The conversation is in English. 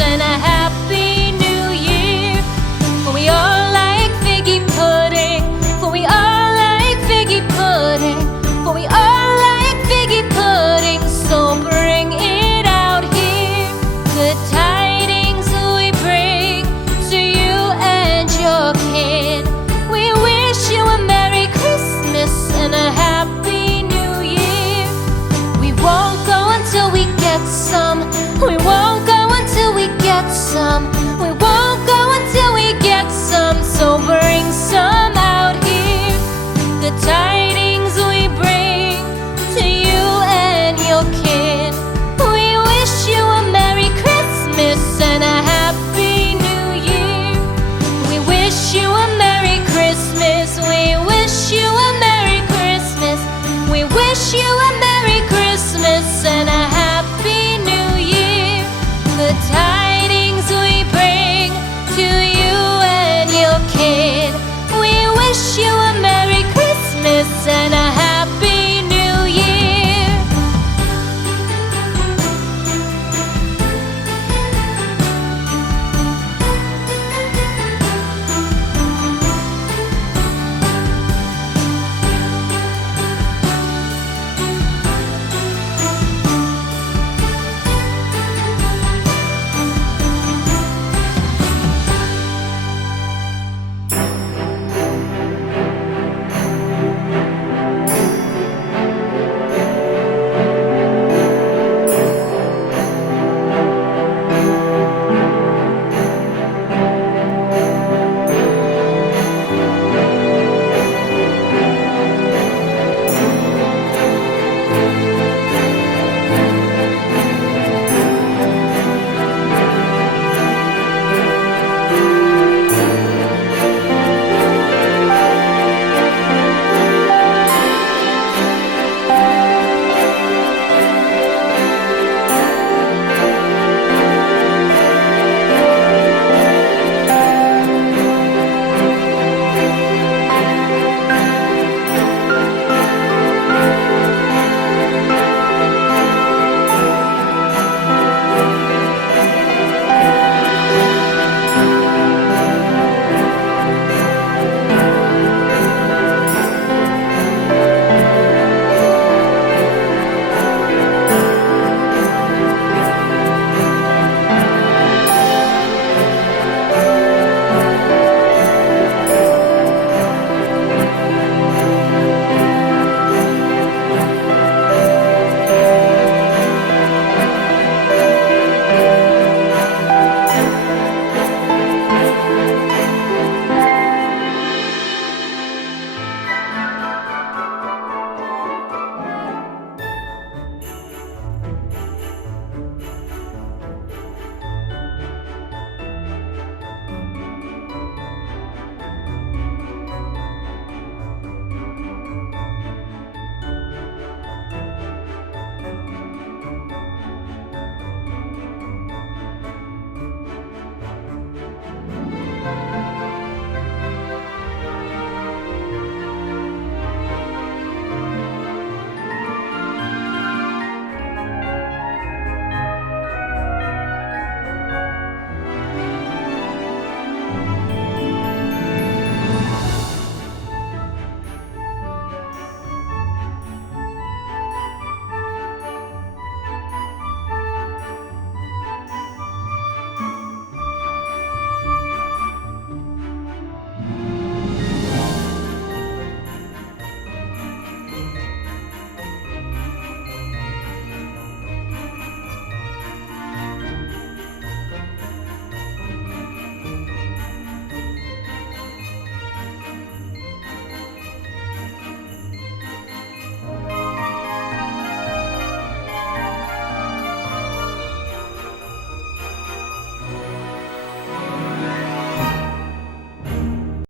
and a Happy New Year. For we all like figgy pudding, for we all like figgy pudding, for we all like figgy pudding, so bring it out here. Good tidings we bring to you and your kin. We wish you a Merry Christmas and a Happy New Year. We won't go until we get some. We won't go until we get some. We won't go until we get some, so bring some out here. The tidings we bring to you and your kin. We wish you a Merry Christmas and a Happy New Year. We wish you a Merry Christmas. We wish you a Merry Christmas. We wish you a Merry Christmas and a